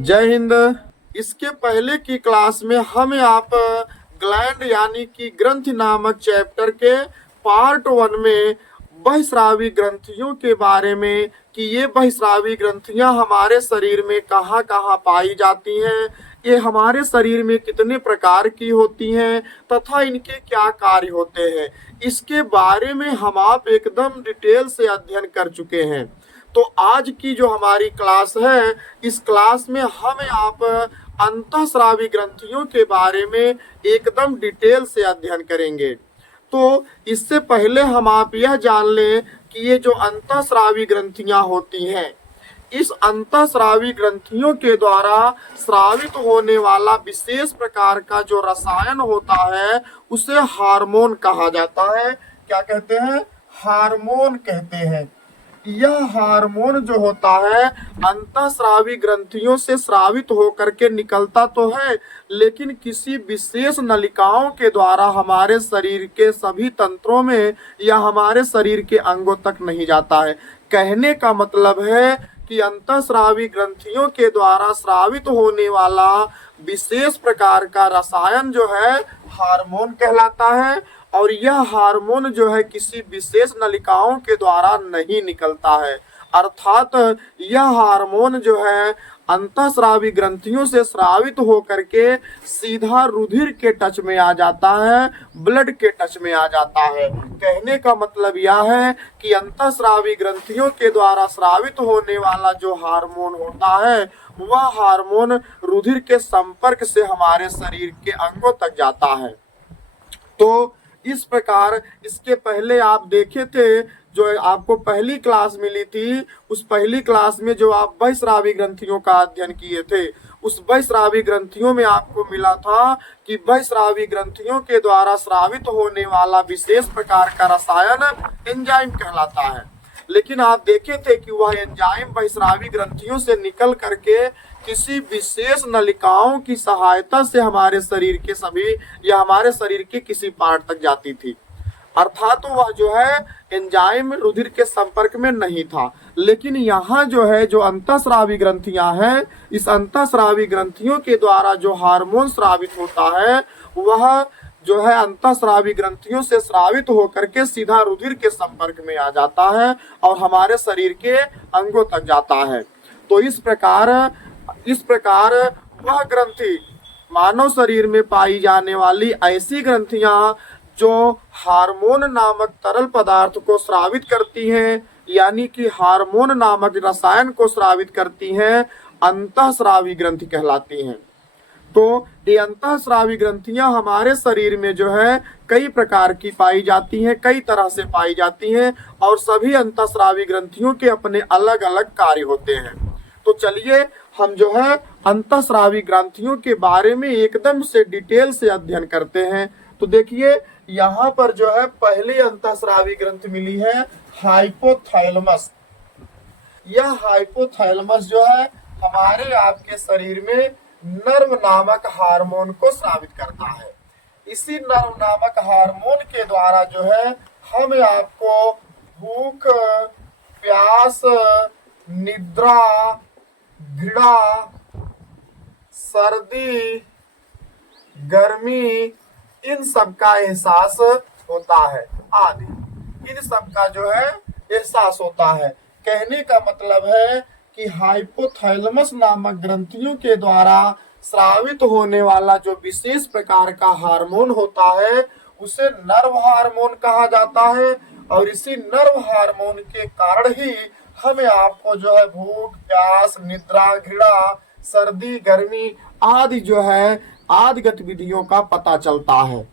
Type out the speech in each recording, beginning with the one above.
जय हिंद। इसके पहले की क्लास में हम आप ग्लैंड यानी कि ग्रंथि नामक चैप्टर के पार्ट 1 में बहिस्रावी ग्रंथियों के बारे में कि ये बहिस्रावी ग्रंथियां हमारे शरीर में कहाँ कहाँ पाई जाती हैं, ये हमारे शरीर में कितने प्रकार की होती हैं तथा इनके क्या कार्य होते हैं, इसके बारे में हम आप एकदम डिटेल से अध्ययन कर चुके हैं। तो आज की जो हमारी क्लास है, इस क्लास में हम आप अंतःस्रावी ग्रंथियों के बारे में एकदम डिटेल से अध्ययन करेंगे। तो इससे पहले हम आप यह जान लें कि ये जो अंतःस्रावी ग्रंथियां होती हैं, इस अंतःस्रावी ग्रंथियों के द्वारा स्रावित होने वाला विशेष प्रकार का जो रसायन होता है उसे हार्मोन कहा जाता है। क्या कहते हैं? हार्मोन कहते हैं। यह हार्मोन जो होता है अंतःस्रावी ग्रंथियों से स्रावित होकर के निकलता तो है, लेकिन किसी विशेष नलिकाओं के द्वारा हमारे शरीर के सभी तंत्रों में या हमारे शरीर के अंगों तक नहीं जाता है। कहने का मतलब है कि अंतःस्रावी ग्रंथियों के द्वारा स्रावित होने वाला विशेष प्रकार का रसायन जो है हार्मोन कहलाता है, और यह हार्मोन जो है किसी विशेष नलिकाओं के द्वारा नहीं निकलता है। अर्थात यह हार्मोन जो है अंतःस्रावी ग्रंथियों से स्रावित होकर के सीधा रुधिर के टच में आ जाता है, ब्लड के टच में आ जाता है। कहने का मतलब यह है कि अंतःस्रावी ग्रंथियों के द्वारा स्रावित होने वाला जो हार्मोन होता है वह हार्मोन रुधिर के संपर्क से हमारे शरीर के अंगों तक जाता है। तो इस प्रकार इसके पहले आप देखे थे, जो आपको पहली क्लास मिली थी, उस पहली क्लास में जो आप बहिस्रावी ग्रंथियों का अध्ययन किए थे, उस बहिस्रावी ग्रंथियों में आपको मिला था कि बहिस्रावी ग्रंथियों के द्वारा स्रावित होने वाला विशेष प्रकार का रसायन एंजाइम कहलाता है। लेकिन आप देखे थे कि वह एंजाइम बहिस्रावी ग्रंथियों से निकल करके किसी विशेष नलिकाओं की सहायता से हमारे शरीर के सभी या हमारे शरीर के किसी पार्ट तक जाती थी। अर्थात वह जो है एंजाइम रुधिर के संपर्क में नहीं था। लेकिन यहाँ जो है जो अंतःस्रावी ग्रंथियां हैं, इस अंतःस्रावी ग्रंथियों के द्वारा जो हार्मोन स्रावित होता है वह जो है अंतःस्रावी ग्रंथियों से स्रावित होकर के सीधा रुधिर के संपर्क में आ जाता है और हमारे शरीर के अंगों तक जाता है। तो इस प्रकार वह ग्रंथि मानव शरीर में पाई जाने वाली ऐसी ग्रंथियां जो हार्मोन नामक तरल पदार्थ को स्रावित करती हैं, यानी कि हार्मोन नामक रसायन को स्रावित करती हैं, अंतःस्रावी ग्रंथि कहलाती हैं। तो ये अंतःस्रावी ग्रंथियां हमारे शरीर में जो है कई प्रकार की पाई जाती हैं, कई तरह से पाई जाती हैं, और सभी अंतःस्रावी ग्रंथियों के अपने अलग अलग कार्य होते हैं। तो चलिए हम जो है अंतःस्रावी ग्रंथियों के बारे में एकदम से डिटेल से अध्ययन करते हैं। तो देखिए यहाँ पर जो है पहली अंतःस्रावी ग्रंथि मिली है हाइपोथैलेमस। यह हाइपोथैलेमस जो है हमारे आपके शरीर में नर्व नामक हार्मोन को स्रावित करता है। इसी नर्व नामक हार्मोन के द्वारा जो है हम आपको भूख, प्यास, निद्रा, घृणा, सर्दी, गर्मी, इन सब का एहसास होता है आदि, इन सब का जो है एहसास होता है। कहने का मतलब है कि हाइपोथैलेमस नामक ग्रंथियों के द्वारा स्रावित होने वाला जो विशेष प्रकार का हार्मोन होता है उसे नर्व हार्मोन कहा जाता है, और इसी नर्व हार्मोन के कारण ही हमें आपको जो है भूख, प्यास, निद्रा, घृणा, सर्दी, गर्मी आदि जो है आदि गतिविधियों का पता चलता है।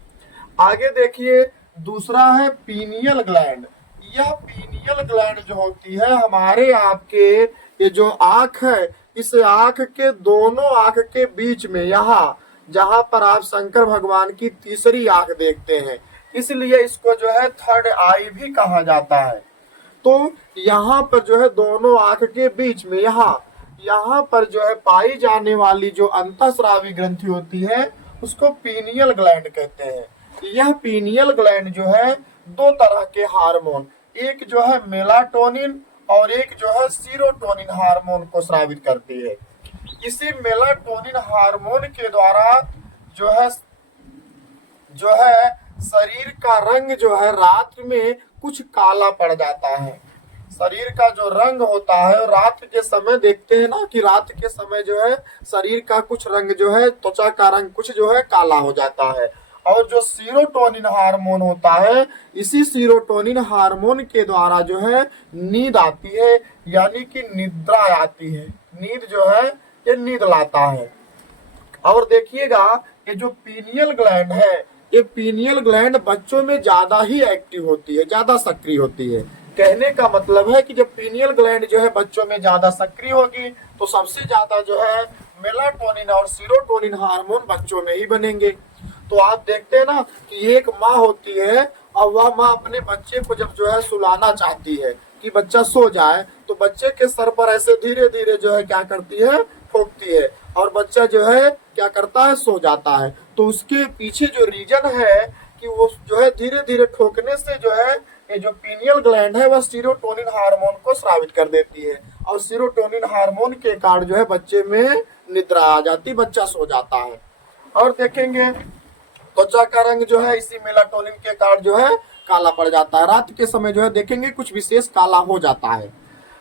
आगे देखिए दूसरा है पीनियल ग्लैंड। यह पीनियल ग्लैंड जो होती है हमारे आपके ये जो आंख है, इस आंख के दोनों आंख के बीच में, यहाँ जहां पर आप शंकर भगवान की तीसरी आंख देखते हैं, इसलिए इसको जो है थर्ड आई भी कहा जाता है। तो यहाँ पर जो है दोनों आंख के बीच में यहाँ पर जो है पाई जाने वाली जो अंतःस्रावी ग्रंथि होती है उसको पीनियल ग्लैंड कहते हैं। यह पीनियल ग्लैंड जो है दो तरह के हार्मोन, एक जो है मेलाटोनिन और एक जो है सीरोटोनिन हार्मोन को स्रावित करती है। इसी मेलाटोनिन हार्मोन के द्वारा जो है शरीर का रंग जो है रात में कुछ काला पड़ जाता है। शरीर का जो रंग होता है रात के समय देखते हैं ना कि रात के समय जो है शरीर का कुछ रंग जो है त्वचा का रंग कुछ जो है काला हो जाता है। और जो सीरोटोनिन हार्मोन होता है, इसी सीरोटोनिन हार्मोन के द्वारा जो है नींद आती है, यानी कि निद्रा आती है। नींद जो है ये नींद लाता है। और देखिएगा ये जो पीनियल ग्लैंड है, ये पीनियल ग्लैंड बच्चों में ज्यादा ही एक्टिव होती है, ज्यादा सक्रिय होती है। कहने का मतलब है कि जब पीनियल ग्लैंड जो है बच्चों में ज्यादा सक्रिय होगी तो सबसे ज्यादा जो है मेलाटोनिन और सीरोटोनिन हार्मोन बच्चों में ही बनेंगे। तो आप देखते हैं ना कि एक माँ होती है और वह माँ अपने बच्चे को जब जो है सुलाना चाहती है कि बच्चा सो जाए, तो बच्चे के सर पर ऐसे धीरे धीरे जो है क्या करती है, ठोकती है, और बच्चा जो है क्या करता है, सो जाता है। तो उसके पीछे जो रीजन है कि वो जो है धीरे धीरे ठोकने से जो है ये जो पीनियल ग्लैंड है वह सीरोटोनिन हार्मोन को स्रावित कर देती है, और सीरोटोनिन हार्मोन के कारण जो है बच्चे में निद्रा आ जाती, बच्चा सो जाता है। और देखेंगे त्वचा का रंग जो है इसी मेलाटोनिन के कारण जो है काला पड़ जाता है। रात के समय जो है देखेंगे कुछ विशेष काला हो जाता है।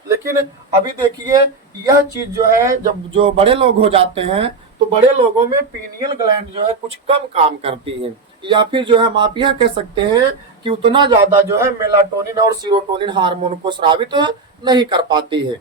लेकिन अभी देखिए यह चीज जो है जब जो बड़े लोग हो जाते हैं तो बड़े लोगों में पीनियल ग्लैंड जो है कुछ कम काम करती है, या फिर जो है हम आप यह कह सकते हैं कि उतना ज्यादा जो है मेलाटोनिन और सीरोटोनिन हार्मोन को स्रावित नहीं कर पाती है,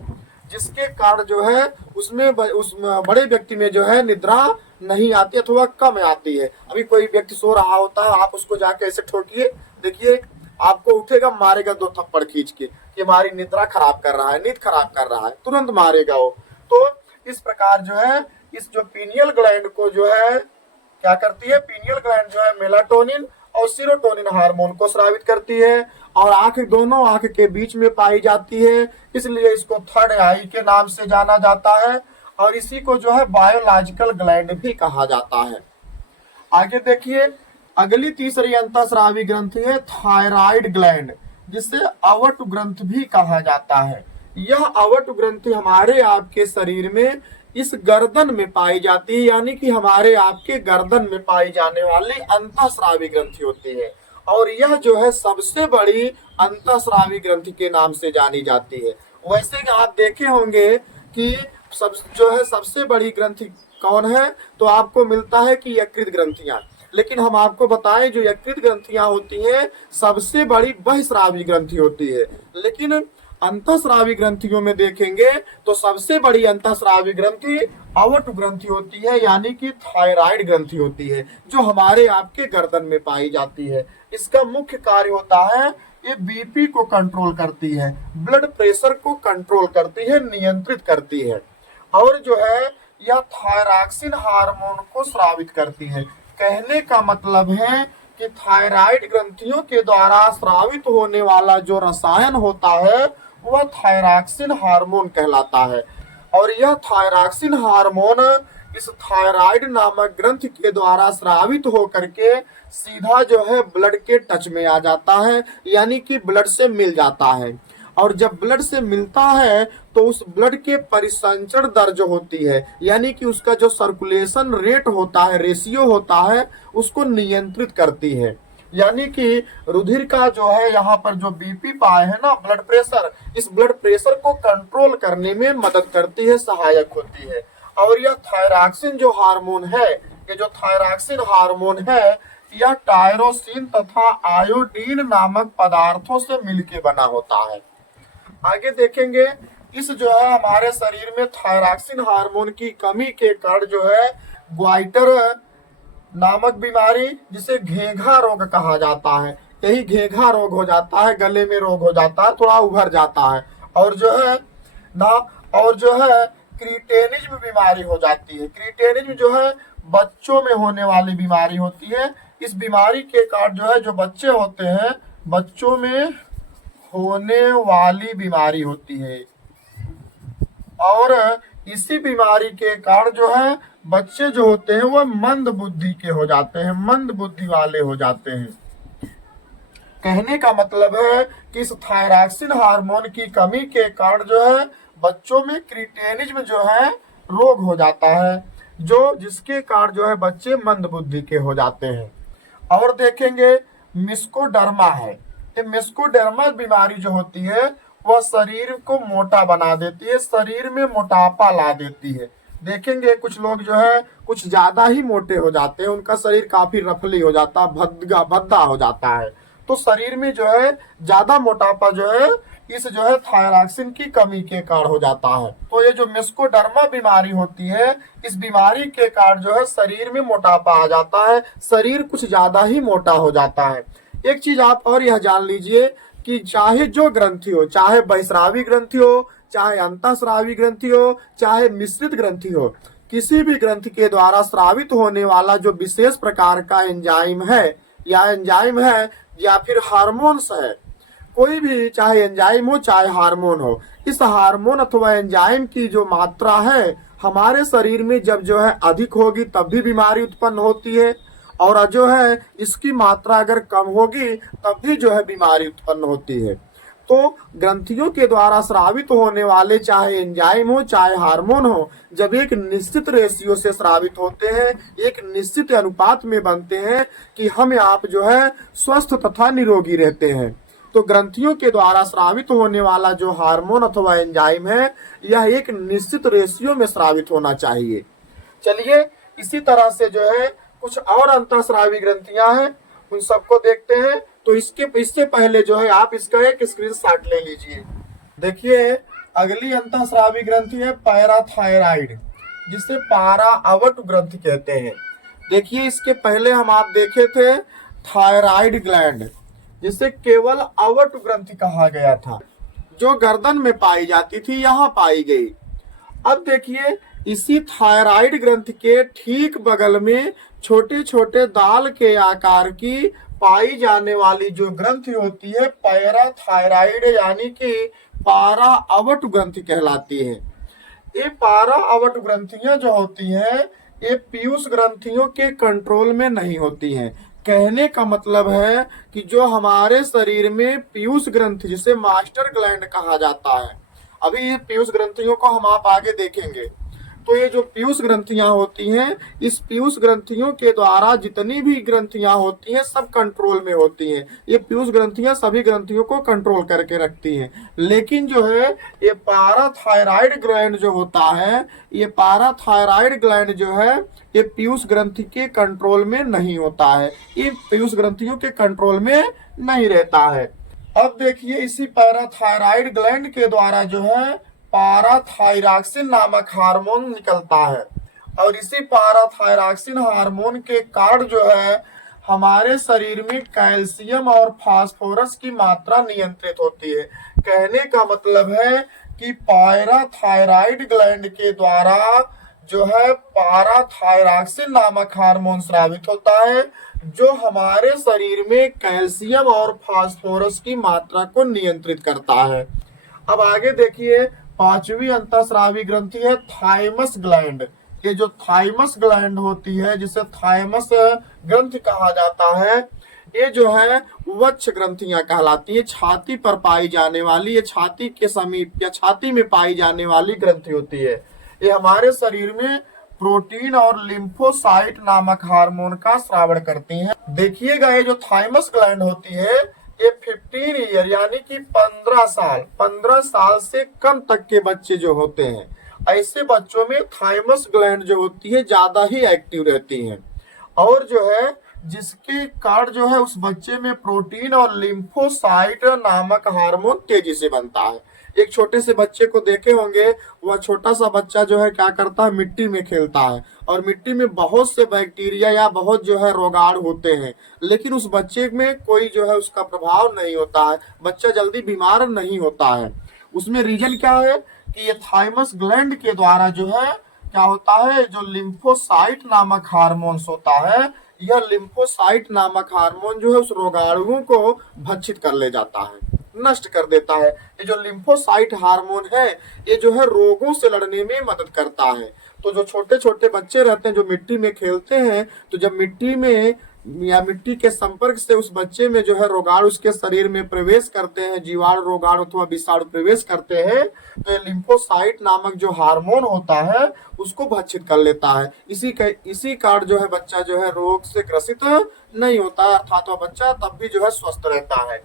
जिसके कारण जो है उस बड़े व्यक्ति में जो है निद्रा नहीं आती अथवा कम आती है। अभी कोई व्यक्ति सो रहा होता है, आप उसको जाके ऐसे ठोकिए, देखिए आपको उठेगा, मारेगा 2 थप्पड़ खींच के कि हमारी निद्रा खराब कर रहा है, नींद खराब कर रहा है, तुरंत मारेगा वो। तो इस प्रकार जो है इस जो पीनियल ग्लैंड को जो है क्या करती है, पीनियल ग्लैंड जो है मेलाटोनिन और सीरोटोनिन हार्मोन को स्रावित करती है, और आंख दोनों आंख के बीच में पाई जाती है, इसलिए इसको थर्ड आई के नाम से जाना जाता है, और इसी को जो है बायोलॉजिकल ग्लैंड भी कहा जाता है। आगे देखिए अगली तीसरी अंतःस्रावी ग्रंथि है थायराइड ग्लैंड, जिसे अवट ग्रंथ भी कहा जाता है। यह अवट ग्रंथि हमारे आपके शरीर में इस गर्दन में पाई जाती है, यानी कि हमारे आपके गर्दन में पाई जाने वाली अंतःस्रावी ग्रंथि होती है, और यह जो है सबसे बड़ी अंतःस्रावी ग्रंथि के नाम से जानी जाती है। वैसे कि आप देखे होंगे कि सब जो है सबसे बड़ी ग्रंथि कौन है, तो आपको मिलता है कि यकृत ग्रंथियां, लेकिन हम आपको बताएं जो यकृत ग्रंथियां होती हैं सबसे बड़ी बहिस्रावी ग्रंथि होती है। लेकिन अंतःस्रावी ग्रंथियों में देखेंगे तो सबसे बड़ी अंतःस्रावी ग्रंथि अवट ग्रंथि होती है, यानी कि थायराइड ग्रंथि होती है, जो हमारे आपके गर्दन में पाई जाती है। इसका मुख्य कार्य होता है ये बीपी को कंट्रोल करती है, ब्लड प्रेशर को कंट्रोल करती है, नियंत्रित करती है, और जो है यह थायरॉक्सिन हार्मोन को स्रावित करती है। कहने का मतलब है कि थायराइड ग्रंथियों के द्वारा स्रावित होने वाला जो रसायन होता है वह थायरॉक्सिन हार्मोन कहलाता है, और यह थायरॉक्सिन हार्मोन इस थायराइड नामक ग्रंथि के द्वारा स्रावित होकर के सीधा जो है ब्लड के टच में आ जाता है, यानी कि ब्लड से मिल जाता है, और जब ब्लड से मिलता है तो उस ब्लड के परिसंचरण दर जो होती है, यानी कि उसका जो सर्कुलेशन रेट होता है, रेशियो होता है, उसको नियंत्रित करती है। यानी कि रुधिर का जो है यहाँ पर जो बीपी पाए है ना, ब्लड प्रेशर, इस ब्लड प्रेशर को कंट्रोल करने में मदद करती है, सहायक होती है। और यह थायरॉक्सिन जो हार्मोन है, ये जो थायरॉक्सिन हार्मोन है, यह टायरोसिन तथा आयोडीन नामक पदार्थों से मिलके बना होता है। आगे देखेंगे इस जो है हमारे शरीर में थायरॉक्सिन हार्मोन की कमी के कारण जो है ग्वाइटर नामक बीमारी, जिसे घेघा रोग कहा जाता है, यही घेघा रोग हो जाता है, गले में रोग हो जाता है, थोड़ा उभर जाता है, और जो है ना, और जो है क्रीटेनिज्म बीमारी हो जाती है। क्रीटेनिज्म जो है बच्चों में होने वाली बीमारी होती है। इस बीमारी के कारण जो है जो बच्चे होते हैं, बच्चों में होने वाली बीमारी होती है, और इसी बीमारी के कारण जो है बच्चे जो होते हैं वह मंद बुद्धि के हो जाते हैं, मंद बुद्धि वाले हो जाते हैं। कहने का मतलब है कि इस थायरॉक्सिन हार्मोन की कमी के कारण जो है बच्चों में क्रिटेनिज्म जो है रोग हो जाता है, जो जिसके कारण जो है बच्चे मंद बुद्धि के हो जाते हैं। और देखेंगे मिस्कोडर्मा है। ये मिस्कोडर्मा बीमारी जो होती है वह शरीर को मोटा बना देती है, शरीर में मोटापा ला देती है। देखेंगे कुछ लोग जो है कुछ ज्यादा ही मोटे हो जाते हैं, उनका शरीर काफी रफली हो जाता है, भद्दा भद्दा हो जाता है। तो शरीर में जो है ज्यादा मोटापा जो है इस जो है थायरॉक्सिन की कमी के कारण हो जाता है। तो ये जो मिस्कोडर्मा बीमारी होती है, इस बीमारी के कारण जो है शरीर में मोटापा आ जाता है, शरीर कुछ ज्यादा ही मोटा हो जाता है। एक चीज आप और यह जान लीजिए कि चाहे जो ग्रंथि हो, चाहे बहिस्रावी ग्रंथि हो, चाहे अंतःस्रावी ग्रंथि हो, चाहे मिश्रित ग्रंथि हो, किसी भी ग्रंथि के द्वारा स्रावित होने वाला जो विशेष प्रकार का एंजाइम है या फिर हार्मोन्स है, कोई भी चाहे एंजाइम हो चाहे हार्मोन हो, इस हार्मोन अथवा एंजाइम की जो मात्रा है हमारे शरीर में जब जो है अधिक होगी तब भी बीमारी उत्पन्न होती है, और जो है इसकी मात्रा अगर कम होगी तब भी जो है बीमारी उत्पन्न होती है। तो ग्रंथियों के द्वारा स्रावित होने वाले चाहे एंजाइम हो चाहे हार्मोन हो, जब एक निश्चित रेशियो से स्रावित होते हैं, एक निश्चित अनुपात में बनते हैं कि हम आप जो है स्वस्थ तथा निरोगी रहते हैं। तो ग्रंथियों के द्वारा स्रावित होने वाला जो हार्मोन अथवा एंजाइम है यह एक निश्चित रेशियो में स्रावित होना चाहिए। चलिए इसी तरह से जो है कुछ और अंतःस्रावी ग्रंथियां हैं, उन सबको देखते हैं। तो इससे पहले जो है आप इसका एक स्क्रीनशॉट ले लीजिए। देखिए अगली अंतःस्रावी ग्रंथि है पैराथायराइड, जिसे पारा अवट ग्रंथि कहते हैं। देखिए इसके पहले हम आप देखे थे थायराइड ग्लैंड, जिसे केवल अवट ग्रंथि कहा गया था, जो गर्दन में पाई जाती थी, यहाँ पाई गई। अब देखिए इसी थायराइड ग्रंथि के ठीक बगल में छोटे छोटे दाल के आकार की पाई जाने वाली जो ग्रंथि होती है पैराथायराइड यानी कि पारा अवट ग्रंथि कहलाती है। ये पारा अवट ग्रंथियां जो होती हैं ये पीयूष ग्रंथियों के कंट्रोल में नहीं होती हैं। कहने का मतलब है कि जो हमारे शरीर में पीयूष ग्रंथि जिसे मास्टर ग्लैंड कहा जाता है, अभी ये पीयूष ग्रंथियों को हम आप आगे देखेंगे। तो ये जो पीयूष ग्रंथियां होती हैं, इस पीयूष ग्रंथियों के द्वारा जितनी भी ग्रंथियां होती हैं सब कंट्रोल में होती हैं। ये पीयूष ग्रंथियां सभी ग्रंथियों को कंट्रोल करके रखती हैं। लेकिन जो है ये पाराथायराइड ग्लैंड जो होता है, ये पाराथायराइड ग्लैंड जो है ये पीयूष ग्रंथि के कंट्रोल में नहीं होता है, ये पीयूष ग्रंथियों के कंट्रोल में नहीं रहता है। अब देखिए इसी पैराथायराइड ग्लैंड के द्वारा जो है पाराथायरॉक्सिन नामक हार्मोन निकलता है, और इसी पाराथायरॉक्सिन हार्मोन के कारण जो है हमारे शरीर में कैल्शियम और फास्फोरस की मात्रा नियंत्रित होती है। कहने का मतलब है कि पैराथायराइड ग्लैंड के द्वारा जो है पाराथायरॉक्सिन नामक हार्मोन स्रावित होता है, जो हमारे शरीर में कैल्शियम और फास्फोरस की मात्रा को नियंत्रित करता है। अब आगे देखिए पांचवी अंतःस्रावी ग्रंथि है थाइमस ग्लैंड। ये जो थाइमस ग्लैंड होती है, जिसे थाइमस ग्रंथि कहा जाता है, ये जो है वक्ष ग्रंथियां कहलाती है। छाती पर पाई जाने वाली, ये छाती के समीप या छाती में पाई जाने वाली ग्रंथि होती है। ये हमारे शरीर में प्रोटीन और लिम्फोसाइट नामक हार्मोन का स्रावण करती हैं। देखिएगा ये जो थाइमस ग्लैंड होती है ये 15 ईयर यानी कि 15 साल से कम तक के बच्चे जो होते हैं, ऐसे बच्चों में थाइमस ग्लैंड जो होती है ज्यादा ही एक्टिव रहती हैं, और जो है जिसके कारण जो है उस बच्चे में प्रोटीन और लिम्फोसाइट नामक हार्मोन तेजी से बनता है। एक छोटे से बच्चे को देखे होंगे, वह छोटा सा बच्चा जो है क्या करता है, मिट्टी में खेलता है, और मिट्टी में बहुत से बैक्टीरिया या बहुत जो है रोगाणु होते हैं, लेकिन उस बच्चे में कोई जो है उसका प्रभाव नहीं होता है, बच्चा जल्दी बीमार नहीं होता है। उसमें रीजन क्या है कि ये थाइमस ग्लैंड के द्वारा जो है क्या होता है, जो लिम्फोसाइट नामक हार्मोन्स होता है, यह लिम्फोसाइट नामक हार्मोन जो है उस रोगाणुओं को भक्षित कर ले जाता है, नष्ट कर देता है। ये जो लिम्फोसाइट हार्मोन है ये जो है रोगों से लड़ने में मदद करता है। तो जो छोटे छोटे बच्चे रहते हैं जो मिट्टी में खेलते हैं, तो जब मिट्टी में या मिट्टी के संपर्क से उस बच्चे में जो है रोगाणु उसके शरीर में प्रवेश करते हैं, जीवाणु रोगाणु अथवा विषाणु प्रवेश करते हैं, तो ये लिम्फोसाइट नामक जो हार्मोन होता है उसको भक्षित कर लेता है। इसी कारण जो है बच्चा जो है रोग से ग्रसित नहीं होता है, अर्थात वह बच्चा तब भी जो है स्वस्थ रहता है।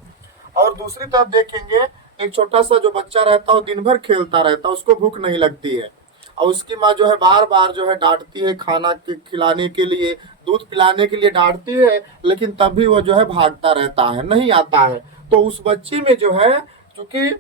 और दूसरी तरफ देखेंगे, एक छोटा सा जो बच्चा रहता है वो दिन भर खेलता रहता है, उसको भूख नहीं लगती है और उसकी माँ जो है बार बार जो है डांटती है, खाना खिलाने के लिए, दूध पिलाने के लिए डांटती है, लेकिन तब भी वो जो है भागता रहता है, नहीं आता है। तो उस बच्चे में जो है, चूंकि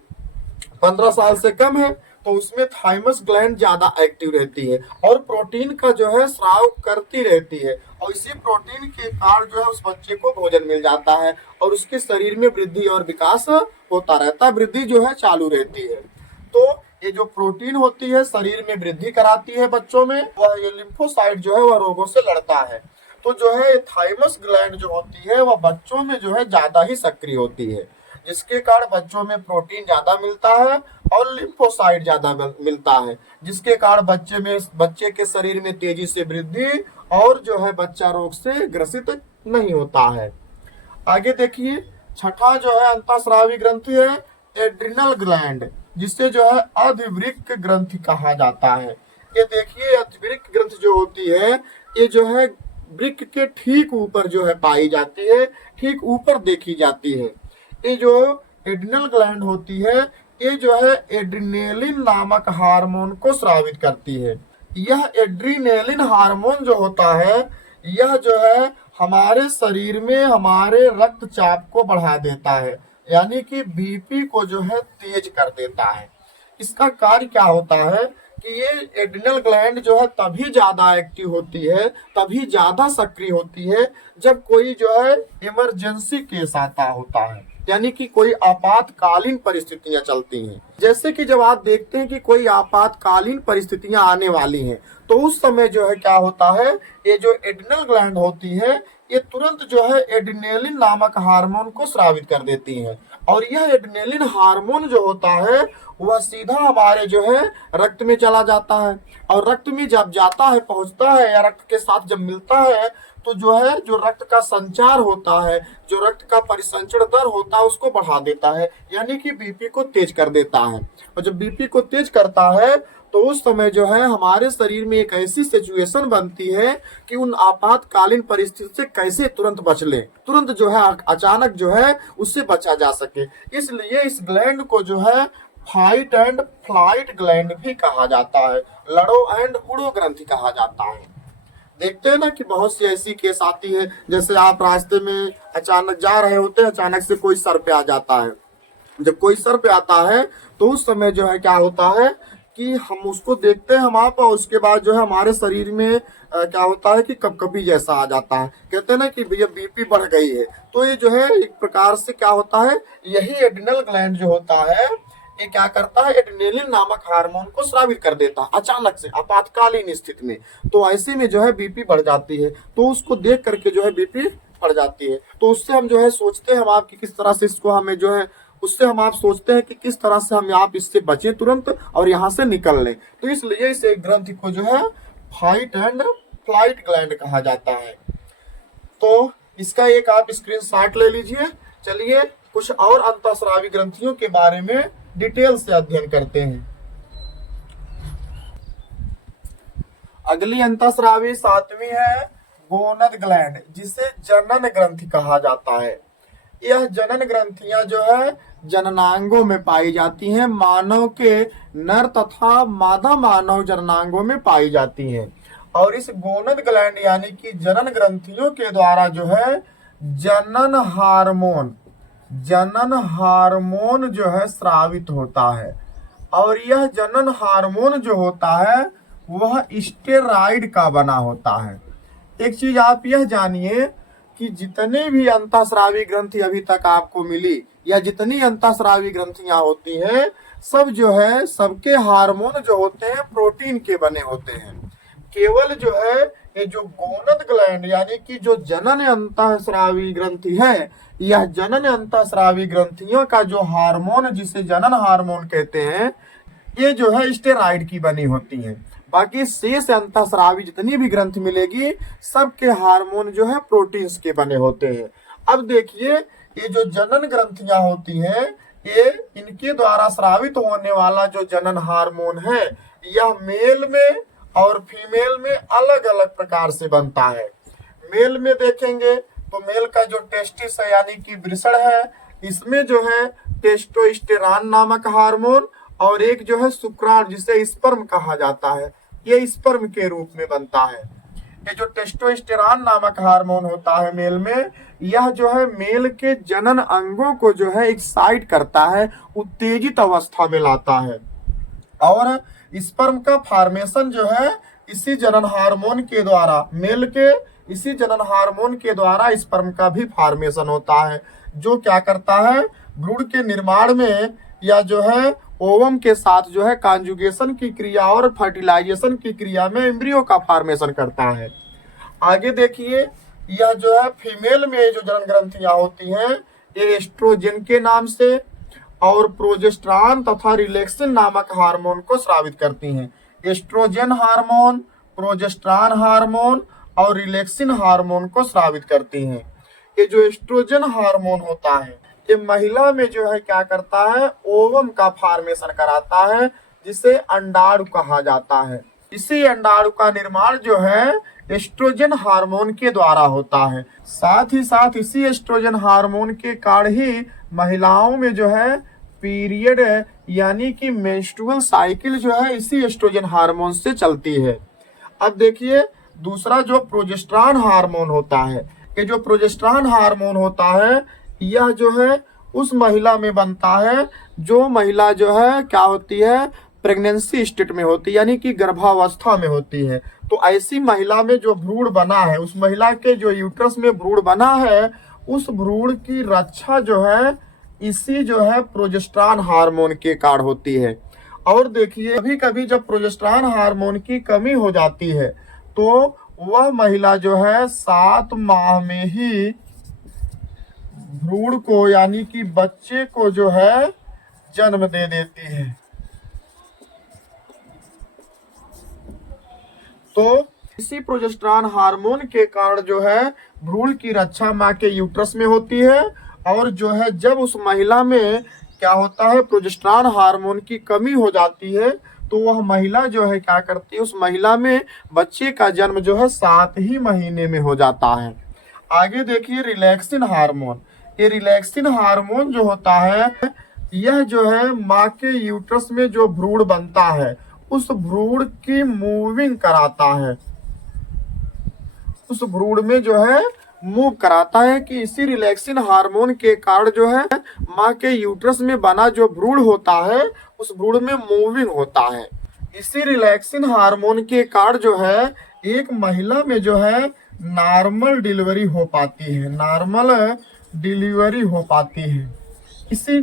15 साल से कम है, तो उसमें थाइमस ग्लैंड ज्यादा एक्टिव रहती है और प्रोटीन का जो है स्राव करती रहती है, और इसी प्रोटीन के कारण जो है उस बच्चे को भोजन मिल जाता है और उसके शरीर में वृद्धि और विकास होता रहता है, वृद्धि जो है चालू रहती है। तो ये जो प्रोटीन होती है शरीर में वृद्धि कराती है बच्चों में, वह ये लिम्फोसाइट जो है वह रोगों से लड़ता है। तो जो है थाइमस ग्लैंड जो होती है वह बच्चों में जो है ज्यादा ही सक्रिय होती है, जिसके कारण बच्चों में प्रोटीन ज्यादा मिलता है और लिम्फोसाइट ज्यादा मिलता है, जिसके कारण बच्चे के शरीर में तेजी से वृद्धि और जो है बच्चा रोग से ग्रसित नहीं होता है। आगे देखिए, छठा जो है अंतःस्रावी ग्रंथि है एड्रिनल ग्लैंड, जिसे जो है अधिवृक्क ग्रंथि कहा जाता है। ये देखिए, अधिवृक्क ग्रंथि जो होती है ये जो है वृक्क के ठीक ऊपर जो है पाई जाती है, ठीक ऊपर देखी जाती है। ये जो एड्रिनल ग्लैंड होती है ये जो है एड्रिनेलिन नामक हार्मोन को स्रावित करती है। यह एड्रिनेलिन हार्मोन जो होता है यह जो है हमारे शरीर में हमारे रक्तचाप को बढ़ा देता है, यानी कि बीपी को जो है तेज कर देता है। इसका कार्य क्या होता है कि ये एड्रिनल ग्लैंड जो है तभी ज्यादा एक्टिव होती है, तभी ज्यादा सक्रिय होती है जब कोई जो है इमरजेंसी केस आता होता है, यानी कि कोई आपातकालीन परिस्थितियां चलती हैं। जैसे कि जब आप देखते हैं कि कोई आपातकालीन परिस्थितियां आने वाली हैं, तो उस समय जो है क्या होता है, ये जो एड्रिनल ग्लैंड होती है ये तुरंत जो है एड्रिनेलिन नामक हार्मोन को स्रावित कर देती है, और यह एड्रिनेलिन हार्मोन जो होता है वह सीधा हमारे जो है रक्त में चला जाता है, और रक्त में जब जाता है, पहुंचता है या रक्त के साथ जब मिलता है, तो जो है जो रक्त का संचार होता है, जो रक्त का परिसंचरण दर होता है उसको बढ़ा देता है, यानी कि बीपी को तेज कर देता है। और जब बीपी को तेज करता है तो उस समय जो है हमारे शरीर में एक ऐसी सिचुएशन बनती है कि उन आपातकालीन परिस्थिति से कैसे तुरंत बच ले, तुरंत जो है अचानक जो है उससे बचा जा सके। इसलिए इस ग्लैंड को जो है फाइट एंड फ्लाइट ग्लैंड भी कहा जाता है, लड़ो एंड उड़ो ग्रंथि कहा जाता है। देखते हैं ना कि बहुत सी ऐसी केस आती है, जैसे आप रास्ते में अचानक जा रहे होते हैं, अचानक से कोई सर पे आ जाता है। जब कोई सर पे आता है तो उस समय जो है क्या होता है कि हम उसको देखते हैं हम आप, और उसके बाद जो है हमारे शरीर में क्या होता है कि कपकपी जैसा आ जाता है। कहते हैं ना कि भैया बीपी बढ़ गई है, तो ये जो है एक प्रकार से क्या होता है, यही एड्रिनल ग्लैंड जो होता है ये क्या करता है, एड्रिनेलिन नामक हार्मोन को स्रावित कर देता है अचानक से आपातकालीन स्थिति में। तो ऐसे में जो है बीपी बढ़ जाती है, तो उसको देख करके जो है बीपी बढ़ जाती है, तो उससे हम जो है सोचते हैं हम आप कि किस तरह से इसको हमें जो है, उससे हम आप सोचते हैं कि किस तरह से हम आप इससे बचें तुरंत और यहाँ से निकल लें। तो इसलिए इस ग्रंथि को जो है फाइट एंड फ्लाइट ग्लैंड कहा जाता है। तो इसका एक आप स्क्रीनशॉट ले लीजिए। चलिए कुछ और अंतःस्रावी ग्रंथियों के बारे में डिटेल से अध्ययन करते हैं। अगली अंतःस्रावी सातवीं है गोनद ग्लैंड, जिसे जनन ग्रंथि कहा जाता है। यह जनन ग्रंथियां जो है जननांगों में पाई जाती हैं, मानव के नर तथा मादा मानव जननांगों में पाई जाती हैं, और इस गोनद ग्लैंड यानी कि जनन ग्रंथियों के द्वारा जो है जनन हार्मोन जो है स्रावित होता है, और यह जनन हार्मोन जो होता है वह स्टेरॉइड का बना होता है। एक चीज आप यह जानिए कि जितने भी अंतःस्रावी ग्रंथि अभी तक आपको मिली या जितनी अंतःस्रावी ग्रंथियां होती हैं, सब जो है सबके हार्मोन जो होते हैं प्रोटीन के बने होते हैं। केवल जो है ये जो गोनद ग्लैंड यानी कि जो जनन अंतःस्रावी ग्रंथि है, यह जनन अंतःस्रावी ग्रंथियों का जो हार्मोन जिसे जनन हार्मोन कहते हैं, ये जो है स्टेरॉइड की बनी होती है। बाकी शेष अंतःस्रावी जितनी भी ग्रंथि मिलेगी सबके हार्मोन जो है प्रोटीन्स के बने होते हैं। अब देखिए ये जो जनन ग्रंथियां होती हैं ये इनके द्वारा स्रावित होने वाला जो जनन हार्मोन है यह मेल में और फीमेल में अलग अलग प्रकार से बनता है। मेल में देखेंगे तो मेल का जो टेस्टिस है यानी कि वृषण है इसमें जो है टेस्टोस्टेरॉन नामक हार्मोन और एक जो है शुक्राणु जिसे स्पर्म कहा जाता है ये स्पर्म के रूप में बनता है। ये जो टेस्टोस्टेरॉन नामक हार्मोन होता है मेल में यह जो है मेल के जनन अंगों को जो है एक्साइट करता है, उत्तेजित अवस्था में लाता है और स्पर्म का फॉर्मेशन जो है इसी जनन हार्मोन के द्वारा मेल के इसी जनन हार्मोन के द्वारा स्पर्म का भी फॉर्मेशन होता है जो क्या करता है भ्रूण के निर्माण में या जो है ओवम के साथ जो है कॉन्जुगेशन की क्रिया और फर्टिलाइजेशन की क्रिया में एम्ब्रियो का फॉर्मेशन करता है। आगे देखिए यह जो है फीमेल में जो जनन ग्रंथियां होती हैं ये एस्ट्रोजन के नाम से और प्रोजेस्टेरॉन तथा रिलैक्सिन नामक हार्मोन को स्रावित करती हैं। एस्ट्रोजन हार्मोन, प्रोजेस्टेरॉन हार्मोन और रिलैक्सिन हार्मोन को स्रावित करती हैं। ये जो एस्ट्रोजन हार्मोन होता है ये महिला में जो है क्या करता है ओवम का फॉर्मेशन कराता है जिसे अंडाणु कहा जाता है। इसी अंडाणु का निर्माण जो है एस्ट्रोजन हार्मोन के द्वारा होता है। साथ ही साथ इसी एस्ट्रोजन हार्मोन के कारण ही महिलाओं में जो है पीरियड यानी कि मेंस्ट्रुअल साइकिल जो है इसी एस्ट्रोजन हार्मोन से चलती है। अब देखिए दूसरा जो प्रोजेस्टेरॉन हार्मोन होता है ये जो प्रोजेस्टेरॉन हार्मोन होता है यह जो है उस महिला में बनता है जो महिला जो है क्या होती है प्रेगनेंसी स्टेट में होती है यानी कि गर्भावस्था में होती है। तो ऐसी महिला में जो भ्रूण बना है उस महिला के जो यूट्रस में भ्रूण बना है उस भ्रूण की रक्षा जो है इसी जो है प्रोजेस्टेरॉन हार्मोन के कारण होती है। और देखिए कभी कभी जब प्रोजेस्टेरॉन हार्मोन की कमी हो जाती है तो वह महिला जो है 7 माह में ही भ्रूण को यानी कि बच्चे को जो है जन्म दे देती है। तो इसी प्रोजेस्टेरॉन हार्मोन के कारण जो है भ्रूण की रक्षा मां के यूट्रस में होती है और जो है जब उस महिला में क्या होता है प्रोजेस्टेरॉन हार्मोन की कमी हो जाती है तो वह महिला जो है क्या करती है उस महिला में बच्चे का जन्म जो है 7 ही महीने में हो जाता है। आगे देखिए रिलैक्सिन हार्मोन। ये रिलैक्सिन हार्मोन जो होता है यह जो है माँ के यूट्रस में जो भ्रूण बनता है उस भ्रूण की मूविंग कराता है, उस भ्रूण में जो है मूव कराता है कि इसी रिलैक्सिन हार्मोन के कारण जो है माँ के यूट्रस में बना जो भ्रूण होता है उस भ्रूण में मूविंग होता है। इसी रिलैक्सिन हार्मोन के कारण जो है एक महिला में जो है नॉर्मल डिलीवरी हो पाती है, नॉर्मल डिलीवरी हो पाती है। इसी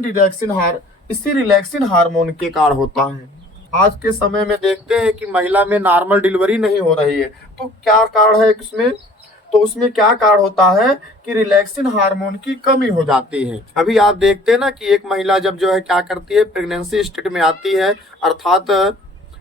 रिलैक्सिन हार्मोन के कारण होता है। आज के समय में देखते हैं कि महिला में नॉर्मल डिलीवरी नहीं हो रही है तो क्या कारण है इसमें, तो उसमें क्या कारण होता है कि रिलैक्सिन हार्मोन की कमी हो जाती है। अभी आप देखते हैं ना कि एक महिला जब जो है क्या करती है प्रेगनेंसी स्टेट में आती है अर्थात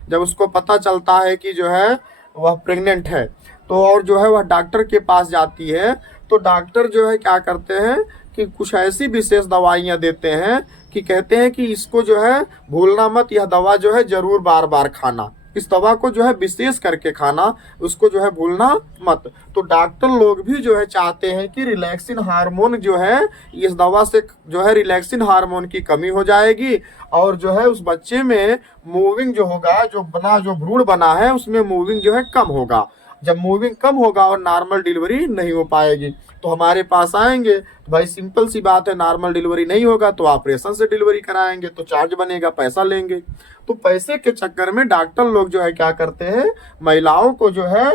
जब उसको पता चलता है कि जो है वह प्रेग्नेंट है तो और जो है वह डॉक्टर के पास जाती है तो डॉक्टर जो है क्या करते हैं कि कुछ ऐसी विशेष दवाइयाँ देते हैं कि कहते हैं कि इसको जो है भूलना मत, यह दवा जो है जरूर बार बार खाना, इस दवा को जो है विशेष करके खाना, उसको जो है भूलना मत। तो डॉक्टर लोग भी जो है चाहते हैं कि रिलैक्सिन हार्मोन जो है इस दवा से जो है रिलैक्सिन हार्मोन की कमी हो जाएगी और जो है उस बच्चे में मूविंग जो होगा जो भ्रूण बना है उसमें मूविंग जो है कम होगा। जब मूविंग कम होगा और नॉर्मल डिलीवरी नहीं हो पाएगी तो हमारे पास आएंगे तो भाई सिंपल सी बात है नॉर्मल डिलीवरी नहीं होगा तो ऑपरेशन से डिलीवरी कराएंगे तो चार्ज बनेगा, पैसा लेंगे। तो पैसे के चक्कर में डॉक्टर लोग जो है क्या करते हैं महिलाओं को जो है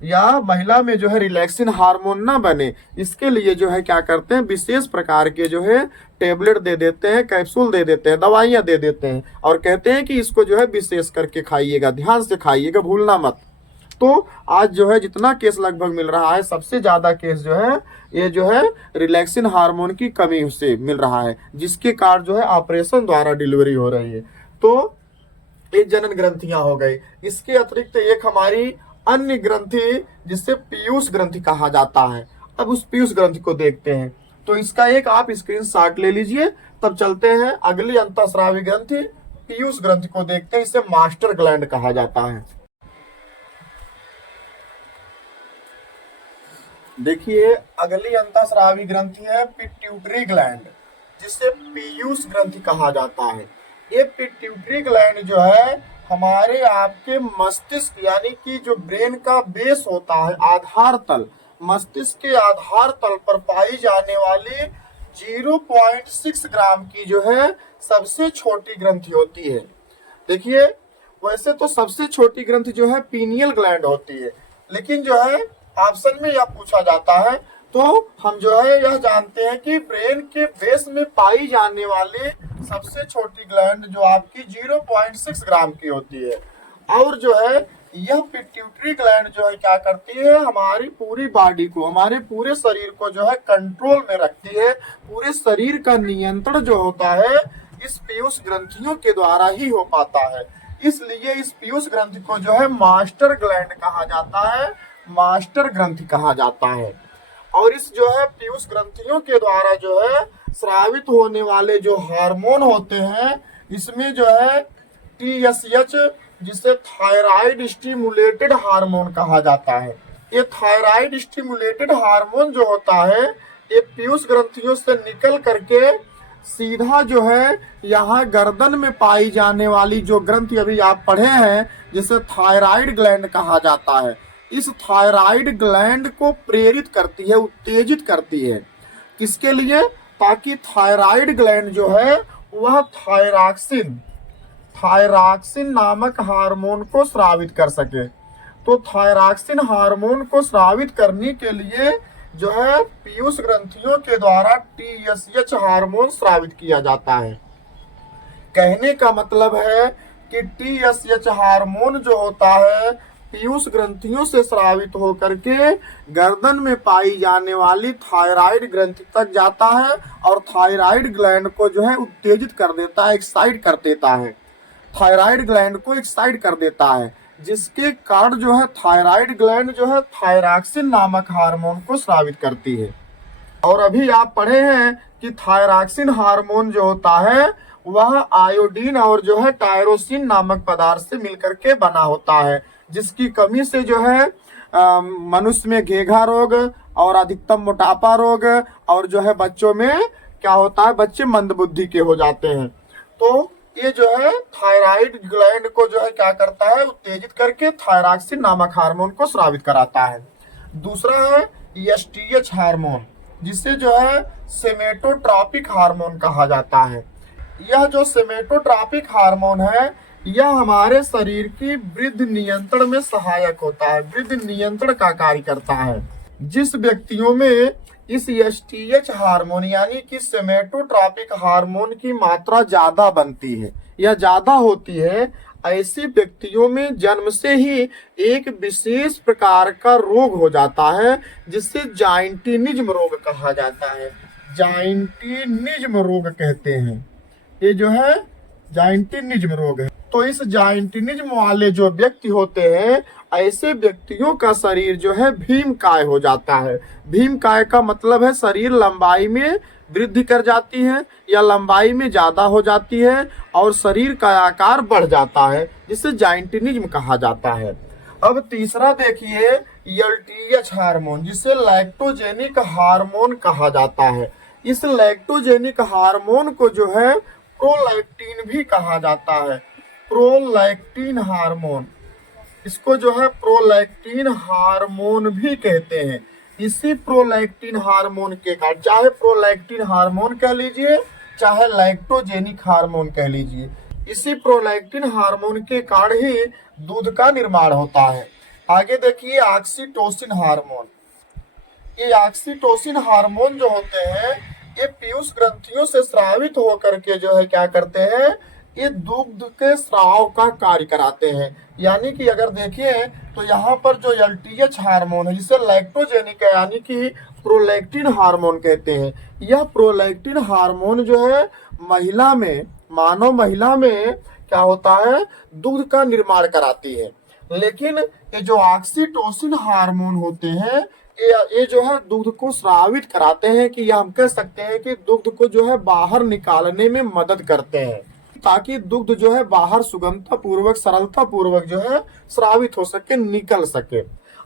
या महिला में जो है रिलैक्सिन हार्मोन ना बने इसके लिए जो है क्या करते हैं विशेष प्रकार के जो है टेबलेट दे देते हैं, कैप्सूल दे देते हैं, दवाइयाँ दे देते हैं और कहते हैं कि इसको जो है विशेष करके खाइएगा, ध्यान से खाइएगा, भूलना मत। तो आज जो है जितना केस लगभग मिल रहा है सबसे ज्यादा केस जो है ये जो है रिलैक्सिन हार्मोन की कमी से मिल रहा है जिसके कारण जो है ऑपरेशन द्वारा डिलीवरी हो रही है। तो ये जनन ग्रंथियां हो गई। इसके अतिरिक्त एक हमारी अन्य ग्रंथि जिसे पीयूष ग्रंथि कहा जाता है। अब उस पीयूष ग्रंथि को देखते हैं, तो इसका एक आप स्क्रीनशॉट ले लीजिए। तब चलते हैं अगली अंतःस्रावी ग्रंथि पीयूष ग्रंथि को देखते हैं। इसे मास्टर ग्लैंड कहा जाता है। देखिए अगली अंतःस्रावी ग्रंथि है पिट्यूटरी ग्लैंड, जिसे पीयूष ग्रंथि कहा जाता है। ये पिट्यूटरी ग्लैंड जो है हमारे आपके मस्तिष्क यानी कि जो ब्रेन का बेस होता है, आधार तल, मस्तिष्क के आधार तल पर पाई जाने वाली 0.6 ग्राम की जो है सबसे छोटी ग्रंथि होती है। देखिए वैसे तो सबसे छोटी ग्रंथि जो है पीनियल ग्लैंड होती है, लेकिन जो है ऑप्शन में यह पूछा जाता है तो हम जो है यह जानते हैं कि ब्रेन के बेस में पाई जाने वाली सबसे छोटी ग्लैंड जो आपकी 0.6 ग्राम की होती है। और जो है यह पिट्यूटरी ग्लैंड जो है क्या करती है, हमारी पूरी बॉडी को, हमारे पूरे शरीर को जो है कंट्रोल में रखती है। पूरे शरीर का नियंत्रण जो होता है इस पीयूष ग्रंथियों के द्वारा ही हो पाता है। इसलिए इस पीयूष ग्रंथि को जो है मास्टर ग्लैंड कहा जाता है, मास्टर ग्रंथि कहा जाता है। और इस जो है पीयूष ग्रंथियों के द्वारा जो है स्रावित होने वाले जो हार्मोन होते हैं, इसमें जो है TSH जिसे थायराइड स्टिमुलेटेड हार्मोन कहा जाता है। ये थायराइड स्टिमुलेटेड हार्मोन जो होता है ये पीयूष ग्रंथियों से निकल करके सीधा जो है यहाँ गर्दन में पाई जाने वाली जो ग्रंथि अभी आप पढ़े हैं जिसे थायराइड ग्लैंड कहा जाता है, इस थायराइड ग्लैंड को प्रेरित करती है, उत्तेजित करती है। किसके लिए? ताकि थायराइड ग्लैंड जो है वह थायरॉक्सिन नामक हार्मोन को स्रावित कर सके। तो थायरॉक्सिन हार्मोन को स्रावित करने के लिए जो है पीयूष ग्रंथियों के द्वारा TSH हार्मोन स्रावित किया जाता है। कहने का मतलब है कि TSH हार्मोन जो होता है पीयूष ग्रंथियों से स्रावित होकर के गर्दन में पाई जाने वाली थायराइड ग्रंथि तक जाता है और थायराइड ग्लैंड को जो है उत्तेजित कर देता है, एक्साइट कर देता है, थायराइड ग्लैंड को एक्साइट कर देता है, जिसके कारण जो है थायराइड ग्लैंड जो है थायरॉक्सिन नामक हार्मोन को स्रावित करती है। और अभी आप पढ़े हैं कि थायरॉक्सिन हार्मोन जो होता है वह आयोडीन और जो है टायरोसिन नामक पदार्थ से मिलकर के बना होता है, जिसकी कमी से जो है मनुष्य में घेघा रोग और अधिकतम मोटापा रोग और जो है बच्चों में क्या होता है, बच्चे मंदबुद्धि के हो जाते हैं। तो ये जो है थायराइड ग्लैंड को जो है क्या करता है, उत्तेजित करके थायरॉक्सिन नामक हार्मोन को स्रावित कराता है। दूसरा है STH हार्मोन, जिसे जो है सेमेटोट्रॉपिक हार्मोन कहा जाता है। यह जो सेमेटोट्रॉपिक हार्मोन है यह हमारे शरीर की वृद्धि नियंत्रण में सहायक होता है, वृद्धि नियंत्रण का कार्य करता है। जिस व्यक्तियों में इस STH हार्मोन यानी कि सेमेटोट्रॉपिक हार्मोन की मात्रा ज्यादा बनती है या ज्यादा होती है, ऐसे व्यक्तियों में जन्म से ही एक विशेष प्रकार का रोग हो जाता है जिसे जाइंटिनिज्म रोग कहा जाता है। जाइंटिनिज्म रोग कहते हैं, ये जो है जाइंटिनिज्म रोग है। तो इस जाइंटिनिज्म वाले जो व्यक्ति होते हैं ऐसे व्यक्तियों का शरीर जो है भीमकाय हो जाता है। भीमकाय का मतलब है शरीर लंबाई में वृद्धि कर जाती है या लंबाई में ज्यादा हो जाती है और शरीर का आकार बढ़ जाता है, जिसे जाइंटिनिज्म कहा जाता है। अब तीसरा देखिए LTH हार्मोन, जिसे लैक्टोजेनिक हार्मोन कहा जाता है। इस लैक्टोजेनिक हार्मोन को जो है प्रोलैक्टिन भी कहा जाता है, प्रोलैक्टिन हार्मोन, इसको जो है प्रोलैक्टिन हार्मोन भी कहते हैं। इसी प्रोलैक्टिन हार्मोन के कारण, चाहे प्रोलैक्टिन हार्मोन कह लीजिए चाहे लैक्टोजेनिक हार्मोन कह लीजिए, इसी प्रोलैक्टिन हार्मोन के कारण ही दूध का निर्माण होता है। आगे देखिए ऑक्सीटोसिन हार्मोन। ये ऑक्सीटोसिन हार्मोन जो होते हैं ये पीयूष ग्रंथियों से स्रावित होकर के जो है क्या करते हैं, ये दुग्ध के स्राव का कार्य कराते हैं। यानी कि अगर देखें तो यहाँ पर जो LTH हार्मोन है जिसे लैक्टोजेनिक यानी कि प्रोलैक्टिन हार्मोन कहते हैं, यह प्रोलैक्टिन हार्मोन जो है महिला में, मानव महिला में क्या होता है, दूध का निर्माण कराती है। लेकिन ये जो ऑक्सीटोसिन हार्मोन होते हैं, ये जो है दूध को स्रावित कराते हैं, कि हम कह सकते हैं कि दूध को जो है बाहर निकालने में मदद करते हैं, ताकि दुग्ध जो है बाहर सुगमता पूर्वक, सरलता पूर्वक जो है स्रावित हो सके, निकल सके।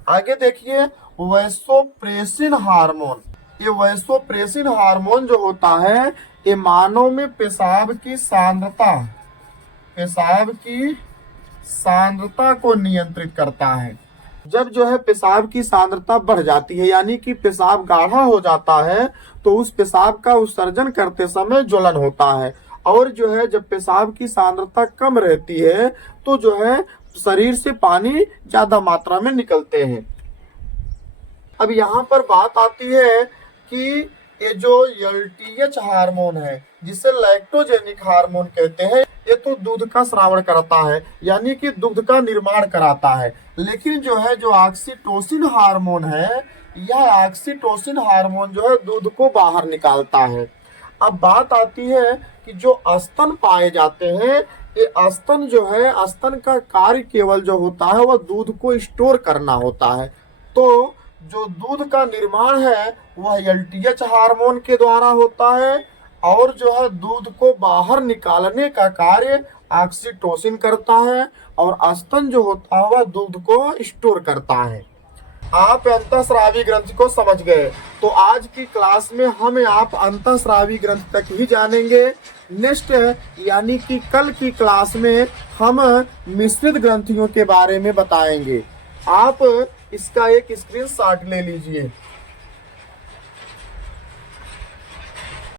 आगे देखिए, वैसोप्रेसिन हार्मोन। ये वैसोप्रेसिन हार्मोन जो होता है, ये मानव में पेशाब की सांद्रता को नियंत्रित करता है। जब जो है पेशाब की सांद्रता बढ़ जाती है, यानी कि पेशाब गाढ़ा हो जाता है, तो उस पेशाब का उत्सर्जन करते समय ज्वलन होता है। और जो है जब पेशाब की सांद्रता कम रहती है, तो जो है शरीर से पानी ज्यादा मात्रा में निकलते हैं। अब यहाँ पर बात आती है कि ये जो एलटीएच हार्मोन है, जिसे लैक्टोजेनिक हार्मोन कहते हैं, ये तो दूध का स्रावण करता है, यानी कि दूध का निर्माण कराता है। लेकिन जो है जो ऑक्सीटोसिन हार्मोन है, यह ऑक्सीटोसिन हार्मोन जो है दूध को बाहर निकालता है। अब बात आती है कि जो स्तन पाए जाते हैं, ये स्तन जो है, स्तन का कार्य केवल जो होता है वह दूध को स्टोर करना होता है। तो जो दूध का निर्माण है वह एलटीएच हार्मोन के द्वारा होता है, और जो है दूध को बाहर निकालने का कार्य ऑक्सीटोसिन करता है, और स्तन जो होता है वह दूध को स्टोर करता है। आप अंतःस्रावी ग्रंथि को समझ गए, तो आज की क्लास में हम आप अंतःस्रावी ग्रंथि तक ही जानेंगे। नेक्स्ट यानी कि कल की क्लास में हम मिश्रित ग्रंथियों के बारे में बताएंगे। आप इसका एक स्क्रीनशॉट ले लीजिए।